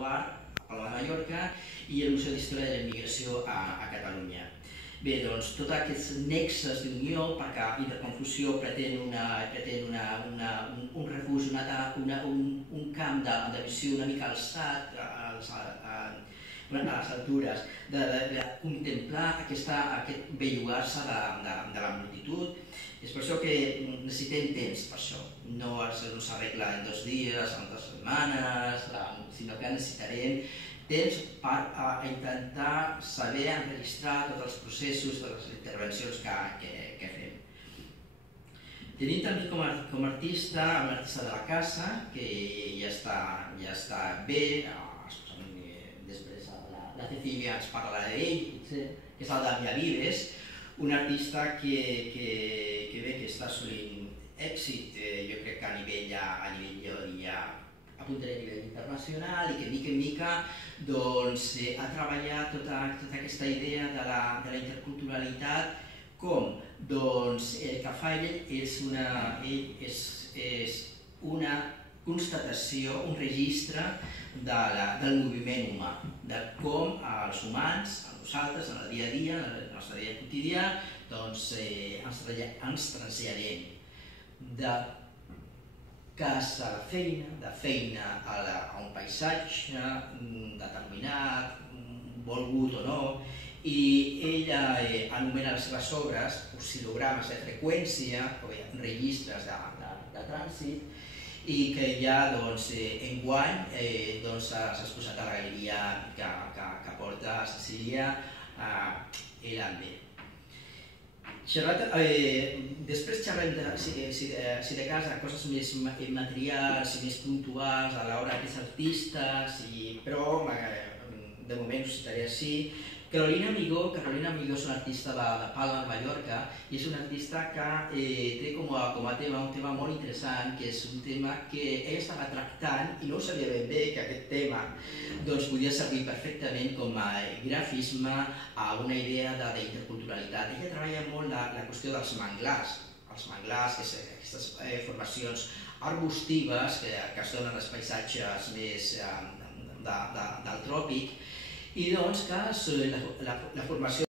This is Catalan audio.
Guard, a Palma de Mallorca, i el Museu d'Història de la Immigració a Catalunya. Bé, doncs, tots aquests nexes d'unió, perquè Interconfusió pretén un refugi, un camp de visió una mica alçat, a les altures, de contemplar aquest bellugar-se de la multitud. És per això que necessitem temps per això. No s'arregla en 2 dies, en 2 setmanes, sinó que necessitarem temps per intentar saber enregistrar tots els processos, totes les intervencions que fem. Tenim també com a artista un artista de la casa que ja està bé, després la Cecília ens parlarà d'ell, que és el Damià Vives, un artista que està assolint èxit, jo crec que a nivell ja apuntaré a nivell internacional i que mica en mica ha treballat tota aquesta idea de la interculturalitat com el que fa ell és una constatació, un registre del moviment humà, de com els humans, nosaltres, en el dia a dia, en el nostre dia quotidià, ens traslladem de casa a la feina, de feina a un paisatge determinat, volgut o no, i ella anomena les seves obres oscil·logrames de freqüència, o registres de trànsit, i que ja enguany s'ha exposat a la galeria que porta Cecília Elande. Després xerrem, si de cas, de coses més materials i més puntuals a l'hora d'aquests artistes, però de moment us citaré així. Carolina Amigó és una artista de Palma de Mallorca i és una artista que té com a tema un tema molt interessant, que és un tema que ella estava tractant i no ho sabia ben bé, que aquest tema podia servir perfectament com a grafisme a una idea d'interculturalitat. Ella treballa molt la qüestió dels manglars, que són aquestes formacions arbustives que es donen als paisatges més del tròpic, i que la formació